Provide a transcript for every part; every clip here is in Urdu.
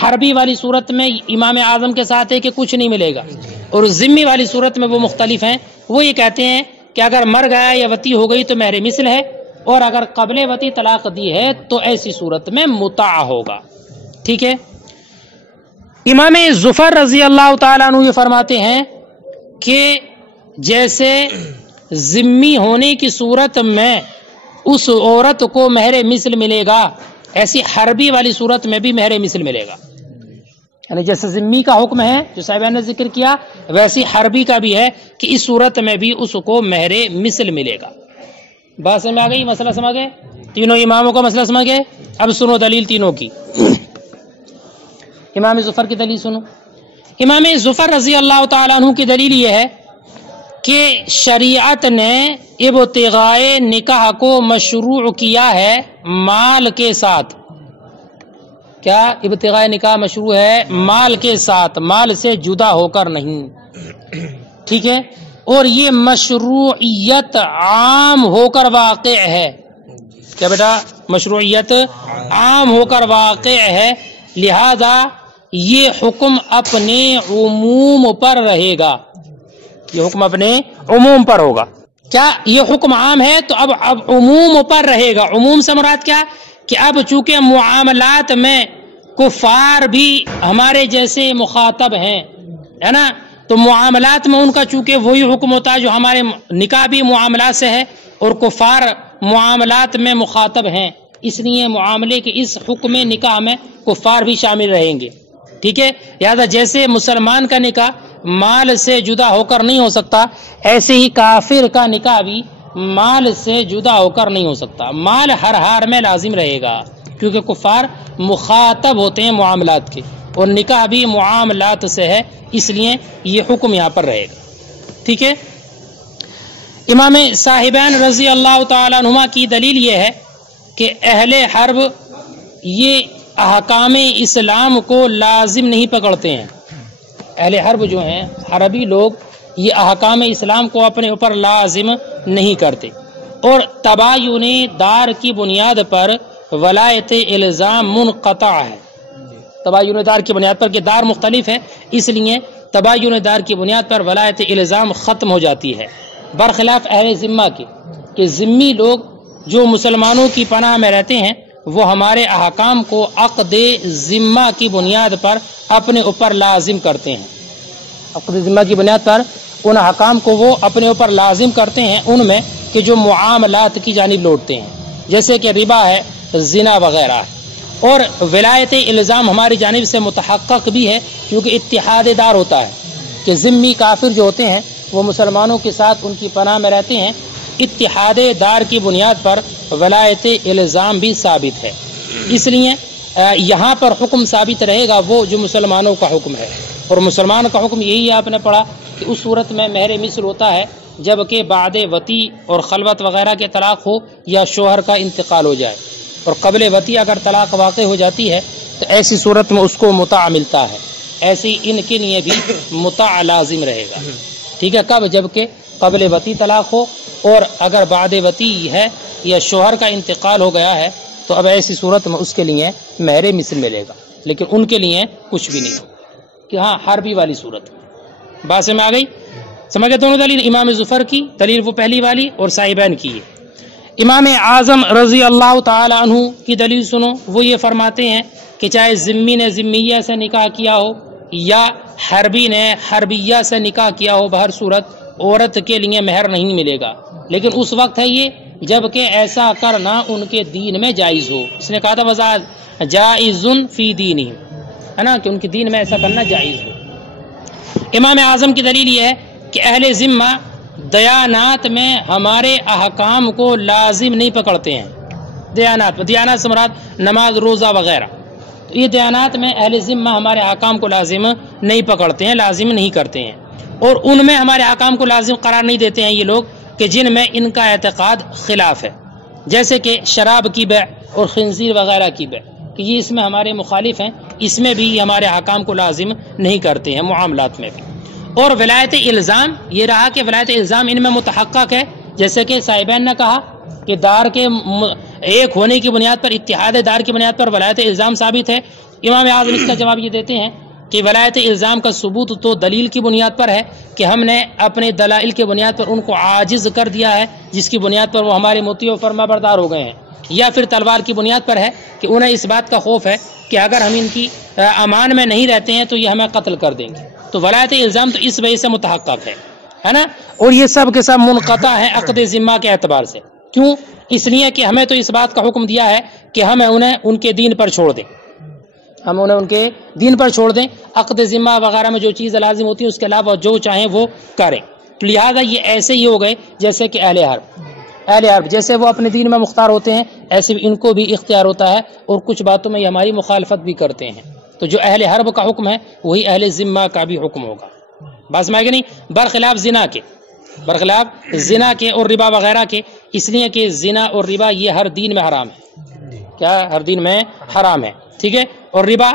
حربی والی صورت میں امام اعظم کے ساتھ ہے کہ کچھ نہیں ملے گا، اور ذمی والی صورت میں وہ مختلف ہیں. وہ یہ کہتے ہیں کہ اگر مر گیا یا وتی ہو گئی تو مہر مثل ہے، اور اگر قبل وتی طلاق دی ہے تو ایسی صورت میں متع ہوگا. ٹھیک ہے. امام ظفر رضی اللہ تعالیٰ عنہ یہ فرماتے ہیں کہ جیسے ذمی ہونے کی صورت میں اس عورت کو مہر مثل ملے گا، ایسی حربی والی صورت میں بھی مہر مثل ملے گا. یعنی جیسے ذمی کا حکم ہے جو صاحبان نے ذکر کیا، ویسی حربی کا بھی ہے کہ اس صورت میں بھی اس کو مہر مثل ملے گا. بات سمجھ آ گئی؟ مسئلہ سمجھ گئے؟ تینوں اماموں کا مسئلہ سمجھ گئے؟ اب سنو دلیل تینوں کی. امام ظفر کی دلیل سنو. امام ظفر رضی اللہ تعالیٰ عنہ کی دلیل یہ ہے کہ شریعت نے ابتغائے نکاح کو مشروع کیا ہے مال کے ساتھ. کیا ابتغائے نکاح مشروع ہے؟ مال کے ساتھ، مال سے جدا ہو کر نہیں. ٹھیک ہے. اور یہ مشروعیت عام ہو کر واقع ہے. کیا بیٹا؟ مشروعیت عام ہو کر واقع ہے، لہذا یہ حکم اپنے عموم پر رہے گا. یہ حکم اپنے عموم پر ہوگا. کیا یہ حکم عام ہے تو اب عموم پر رہے گا. عموم سے مراد کیا کہ اب چونکہ معاملات میں کفار بھی ہمارے جیسے مخاطب ہیں، ہے نا، تو معاملات میں ان کا چونکہ وہی حکم ہوتا ہے جو ہمارے نکاح بھی معاملات سے ہے، اور کفار معاملات میں مخاطب ہیں، اس لیے معاملے کے اس حکم نکاح میں کفار بھی شامل رہیں گے. ٹھیک ہے. لہذا جیسے مسلمان کا نکاح مال سے جدا ہو کر نہیں ہو سکتا، ایسے ہی کافر کا نکاح بھی مال سے جدا ہو کر نہیں ہو سکتا. مال ہر حال میں لازم رہے گا کیونکہ کفار مخاطب ہوتے ہیں معاملات کے، اور نکاح بھی معاملات سے ہے، اس لیے یہ حکم یہاں پر رہے گا. ٹھیک ہے. امام صاحبین رضی اللہ تعالیٰ عنہما کی دلیل یہ ہے کہ اہل حرب یہ احکام اسلام کو لازم نہیں پکڑتے ہیں. اہل حرب جو ہیں، حربی لوگ، یہ احکام اسلام کو اپنے اوپر لازم نہیں کرتے، اور تباین دار کی بنیاد پر ولایت الزام منقطع ہے. تباین دار کی بنیاد پر کہ دار مختلف ہے، اس لیے تباین دار کی بنیاد پر ولایت الزام ختم ہو جاتی ہے، برخلاف اہل ذمہ کے کہ ذمی لوگ جو مسلمانوں کی پناہ میں رہتے ہیں وہ ہمارے احکام کو عقد ذمہ کی بنیاد پر اپنے اوپر لازم کرتے ہیں. عقد ذمہ کی بنیاد پر ان احکام کو وہ اپنے اوپر لازم کرتے ہیں، ان میں کہ جو معاملات کی جانب لوٹتے ہیں، جیسے کہ ربا ہے، زنا وغیرہ. اور ولایت الزام ہماری جانب سے متحقق بھی ہے کیونکہ اتحاد دار ہوتا ہے کہ ذمی کافر جو ہوتے ہیں وہ مسلمانوں کے ساتھ ان کی پناہ میں رہتے ہیں. اتحاد دار کی بنیاد پر ولایت الزام بھی ثابت ہے، اس لیے یہاں پر حکم ثابت رہے گا وہ جو مسلمانوں کا حکم ہے. اور مسلمان کا حکم یہی ہے، آپ نے پڑھا کہ اس صورت میں مہر مثل ہوتا ہے جبکہ بعد وتی اور خلوت وغیرہ کے طلاق ہو یا شوہر کا انتقال ہو جائے. اور قبل وتی اگر طلاق واقع ہو جاتی ہے تو ایسی صورت میں اس کو متع ملتا ہے. ایسی ان کے لیے بھی متع لازم رہے گا. ٹھیک ہے. کب؟ جبکہ قبل وتی طلاق ہو، اور اگر بعد وتی ہے یا شوہر کا انتقال ہو گیا ہے تو اب ایسی صورت میں اس کے لیے مہر مثل ملے گا، لیکن ان کے لیے کچھ بھی نہیں کہ ہاں حربی والی صورت. بات میں آ گئی؟ سمجھ گئے دونوں دلیل؟ امام ظفر کی دلیل وہ پہلی والی اور صاحبین کی ہے. امام اعظم رضی اللہ تعالی عنہ کی دلیل سنو. وہ یہ فرماتے ہیں کہ چاہے ذمی نے ذمیہ سے نکاح کیا ہو یا حربی نے حربیہ سے نکاح کیا ہو، بہر صورت عورت کے لیے مہر نہیں ملے گا، لیکن اس وقت ہے یہ جب کہ ایسا کرنا ان کے دین میں جائز ہو. اس نے کہا تھا وزاد جائز فی دینہم، ہے نا، کہ ان کے دین میں ایسا کرنا جائز ہو. امام اعظم کی دلیل یہ ہے کہ اہل ذمہ دیانات میں ہمارے احکام کو لازم نہیں پکڑتے ہیں. دیانات سے مراد نماز، روزہ وغیرہ. یہ دیانات میں اہل ذمہ ہمارے احکام کو لازم نہیں پکڑتے ہیں، لازم نہیں کرتے ہیں، اور ان میں ہمارے احکام کو لازم قرار نہیں دیتے ہیں یہ لوگ کہ جن میں ان کا اعتقاد خلاف ہے، جیسے کہ شراب کی بیع اور خنزیر وغیرہ کی بیع، کہ یہ اس میں ہمارے مخالف ہیں، اس میں بھی ہمارے احکام کو لازم نہیں کرتے ہیں معاملات میں بھی. اور ولایت الزام یہ رہا کہ ولایت الزام ان میں متحقق ہے، جیسے کہ صاحبین نے کہا کہ دار کے ایک ہونے کی بنیاد پر، اتحاد دار کی بنیاد پر ولایت الزام ثابت ہے، امام اعظم اس کا جواب یہ دیتے ہیں کہ ولایت الزام کا ثبوت تو دلیل کی بنیاد پر ہے کہ ہم نے اپنے دلائل کے بنیاد پر ان کو عاجز کر دیا ہے، جس کی بنیاد پر وہ ہمارے مطیع و فرما بردار ہو گئے ہیں، یا پھر تلوار کی بنیاد پر ہے کہ انہیں اس بات کا خوف ہے کہ اگر ہم ان کی امان میں نہیں رہتے ہیں تو یہ ہمیں قتل کر دیں گے۔ تو ولایت الزام تو اس وجہ سے متحقق ہے نا، اور یہ سب کے سب منقطع ہے عقد ذمہ کے اعتبار سے۔ کیوں؟ اس لیے کہ ہمیں تو اس بات کا حکم دیا ہے کہ ہمیں انہیں ان کے دین پر چھوڑ دیں، ہم انہیں ان کے دین پر چھوڑ دیں، عقد ذمہ وغیرہ میں جو چیز لازم ہوتی ہے اس کے علاوہ جو چاہیں وہ کریں۔ لہذا یہ ایسے ہی ہو گئے جیسے کہ اہل حرب جیسے وہ اپنے دین میں مختار ہوتے ہیں، ایسے ان کو بھی اختیار ہوتا ہے، اور کچھ باتوں میں یہ ہماری مخالفت بھی کرتے ہیں۔ تو جو اہل حرب کا حکم ہے وہی اہل ذمہ کا بھی حکم ہوگا، بات سمجھ گئے نہیں؟ برخلاف زنا کے اور ربا وغیرہ کے، اس لیے کہ زنا اور ربا یہ ہر دین میں حرام ہے، کیا ہر دین میں حرام ہے، ٹھیک ہے؟ اور ربا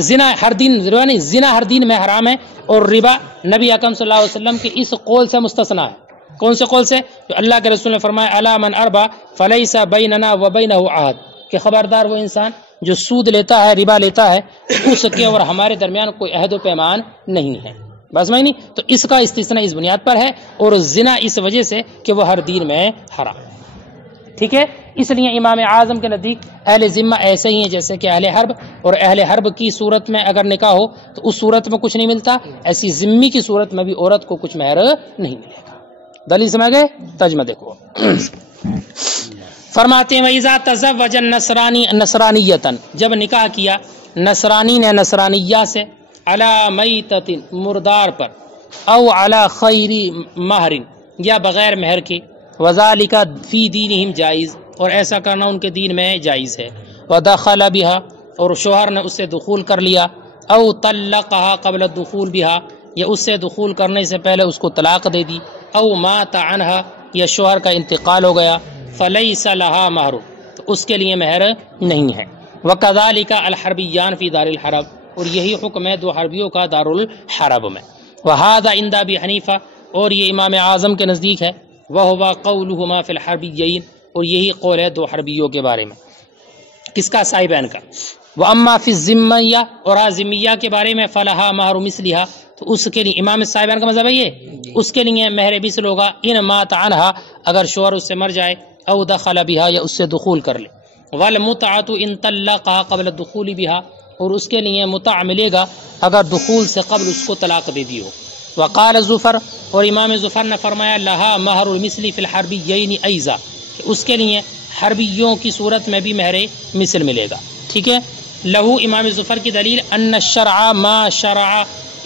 زنا ہر دین میں حرام ہے، اور ربا نبی اکرم صلی اللہ علیہ وسلم کے اس قول سے مستثنا ہے۔ کون سے قول سے؟ جو اللہ کے رسول نے فرمایا الا من اربا فلیس بیننا وبینہ عہد، کہ خبردار وہ انسان جو سود لیتا ہے، ربا لیتا ہے، اس کے اور ہمارے درمیان کوئی عہد و پیمان نہیں ہے، بس میں نہیں۔ تو اس کا استثناء اس بنیاد پر ہے، اور زنا اس وجہ سے کہ وہ ہر دین میں حرام، ٹھیک ہے؟ اس لیے امام اعظم کے نزدیک اہل ذمہ ایسے ہی ہیں جیسے کہ اہل حرب، اور اہل حرب کی صورت میں اگر نکاح ہو تو اس صورت میں کچھ نہیں ملتا، ایسی ذمی کی صورت میں بھی عورت کو کچھ مہر نہیں ملے گا۔ دلیل سمجھ گئے؟ ترجمہ دیکھو، فرماتے ہیں وَإِذَا تَزَوَّجَ النَّصْرَانِي نصرانیۃً، جب نکاح کیا نصرانی نے نصرانیہ سے، علی میتۃ مردار پر، او علی خیر مہر یا بغیر مہر کے، وذالک فی دینہم جائز، اور ایسا کرنا ان کے دین میں جائز ہے، ودخل بها، اور شوہر نے اس سے دخول کر لیا، او طلقها قبل الدخول بها، یا اس سے دخول کرنے سے پہلے اس کو طلاق دے دی، او مات عنها، یا شوہر کا انتقال ہو گیا، فلیس لها مہر، تو اس کے لیے مہر نہیں ہے، وکذالک الحربیان فی دار الحرب، اور یہی حکم ہے دو حربیوں کا دار الحرب میں، وہذا عند ابی حنیفہ، اور یہ امام اعظم کے نزدیک ہے، وہو قولہما فی الحربیین، اور یہی قول ہے دو حربیوں کے بارے میں، کس کا؟ صاحبین کا۔ واما فی الذمیہ، اور ذمیہ کے بارے میں، فلہا مہر مثلہا، تو اس کے لیے امام صاحبین کا مذہب ہے یہ، اس کے لیے مہر مثل ہوگا، ان مات عنہا، اگر شوہر اس سے مر جائے، او دخل بہا، یا اس سے دخول کر لے، والمتعۃ ان طلقها قبل الدخول بہا، اور اس کے لیے متع ملے گا اگر دخول سے قبل اس کو طلاق دے دی ہو۔ وقال زفر، اور امام زفر نے فرمایا لہا مہر المثل فی الحربیین ایضا، کہ اس کے لیے حربیوں کی صورت میں بھی مہر مثل ملے گا، ٹھیک ہے؟ لہو، امام زفر کی دلیل ان الشرع ما شرع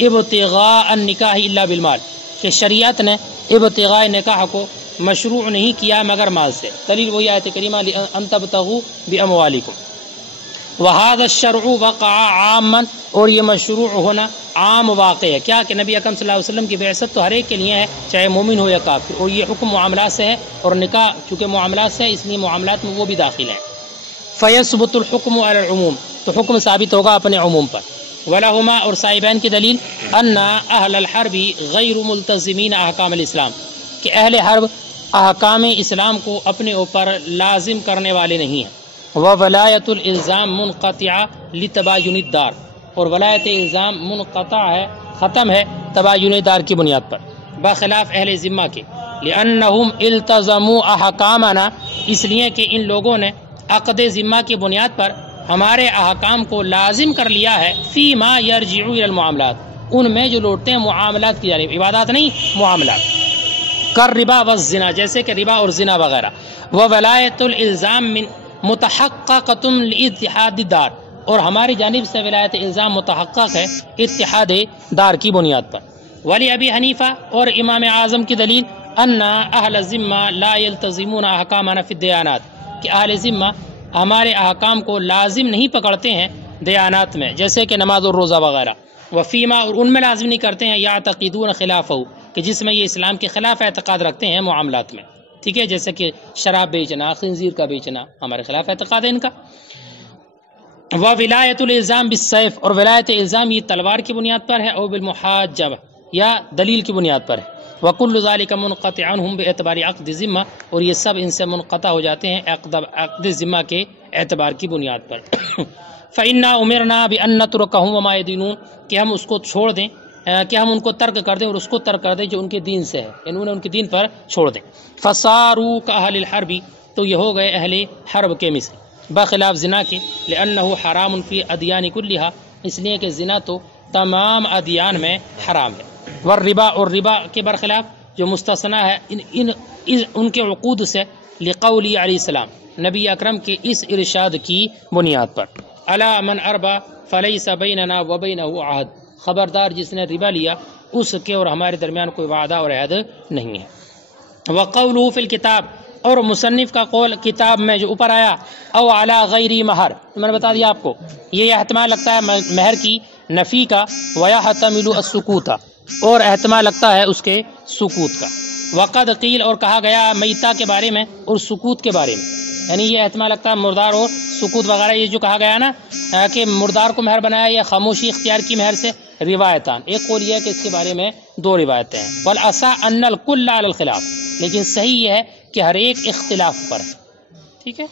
ابتغاء النکاح الا بالمال، کہ شریعت نے ابتغاء نکاح کو مشروع نہیں کیا مگر مال سے، دلیل وہی آیت کریمہ ان تبتغوا باموالکم، وہذا الشرع وقع عاما، اور یہ مشروع ہونا عام واقع ہے، کیا کہ نبی اکرم صلی اللہ علیہ وسلم کی بعثت تو ہر ایک کے لیے ہے، چاہے مومن ہو یا کافر، اور یہ حکم معاملات سے ہے، اور نکاح چونکہ معاملات سے ہے اس لیے معاملات میں وہ بھی داخل ہیں، فیثبت الحکم علی العموم، تو حکم ثابت ہوگا اپنے عموم پر، ولہما، اور صاحبین کی دلیل ان اہل الحرب غیر ملتزمین احکام الاسلام، کہ اہل حرب احکام اسلام کو اپنے اوپر لازم کرنے والے نہیں ہیں، وولایت الالزام منقطع لتباین الدار، اور ولایت الزام منقطع ہے، ختم ہے تباین دار کی بنیاد پر، بخلاف اہل ذمہ کے، لأنہم التزموا احکامنا، اس لیے کہ ان لوگوں نے عقد ذمہ کی بنیاد پر ہمارے احکام کو لازم کر لیا ہے، فی ما یرجع الی المعاملات، ان میں جو لوٹتے ہیں معاملات کی جانب، عبادات نہیں معاملات، کر ربا والزنا، جیسے کہ ربا اور زنا وغیرہ، وولایت الالزام من متحققۃ لاتحاد الدار، اور ہماری جانب سے ولایت الزام متحقق ہے اتحاد دار کی بنیاد پر، ولی ابی حنیفہ، اور امام اعظم کی دلیل ان اہل الذمہ لا یلتزمون احکامنا فی الدیانات، کہ اہل ذمہ ہمارے احکام کو لازم نہیں پکڑتے ہیں دیانات میں، جیسے کہ نماز اور روزہ وغیرہ، وفیما، اور ان میں لازم نہیں کرتے ہیں، یعتقدون خلافہ، کہ جس میں یہ اسلام کے خلاف اعتقاد رکھتے ہیں معاملات میں، ٹھیک ہے؟ جیسے کہ شراب بیچنا، خنزیر کا بیچنا ہمارے خلاف اعتقاد ہے ان کا، وولایت الالزام بالسیف، اور ولایت الزام یہ تلوار کی بنیاد پر ہے، او بالمحاجبہ، یا دلیل کی بنیاد پر ہے، وکل ذالک منقطع عنہم باعتبار عقد ذمہ، اور یہ سب ان سے منقطع ہو جاتے ہیں عقد ذمہ کے اعتبار کی بنیاد پر، فإنا أمرنا بأن نتركهم وما يدينون، کہ ہم اس کو چھوڑ دیں، کہ ہم ان کو ترک کر دیں اور اس کو ترک کر دیں جو ان کے دین سے ہے، یعنی انہیں ان کے دین پر چھوڑ دیں۔ فصاروا كأهل الحرب، تو یہ ہو گئے اہل حرب کے مثل، بخلاف زنا کے، لأنه حرام فی ادیان کلھا، اس لیے کہ زنا تو تمام ادیان میں حرام ہے۔ والربا، اور ربا کے برخلاف جو مستثنا ہے ان کے عقود سے، لقولی علیہ السلام، نبی اکرم کے اس ارشاد کی بنیاد پر، الا من اربا فلیس بیننا وبینہ عہد، خبردار جس نے ربا لیا اس کے اور ہمارے درمیان کوئی وعدہ اور عہد نہیں ہے۔ وقولہ فی الکتاب، اور مصنف کا قول کتاب میں جو اوپر آیا، او علی غیر مہر، میں نے بتا دیا آپ کو، یہ احتمال لگتا ہے مہر کی نفی کا، ویحتمل السکوت، اور احتمال لگتا ہے اس کے سکوت کا۔ وقد قیل، اور کہا گیا میتہ کے بارے میں اور سکوت کے بارے میں، یعنی یہ احتمال لگتا ہے مردار اور سکوت وغیرہ، یہ جو کہا گیا نا کہ مردار کو مہر بنایا یا خاموشی اختیار کی مہر سے، روایتان، ایک قول یہ ہے کہ اس کے بارے میں دو روایتیں ہیں، والاصح ان الکل علی الخلاف، لیکن صحیح یہ ہے کہ ہر ایک اختلاف پر ہے، ٹھیک ہے۔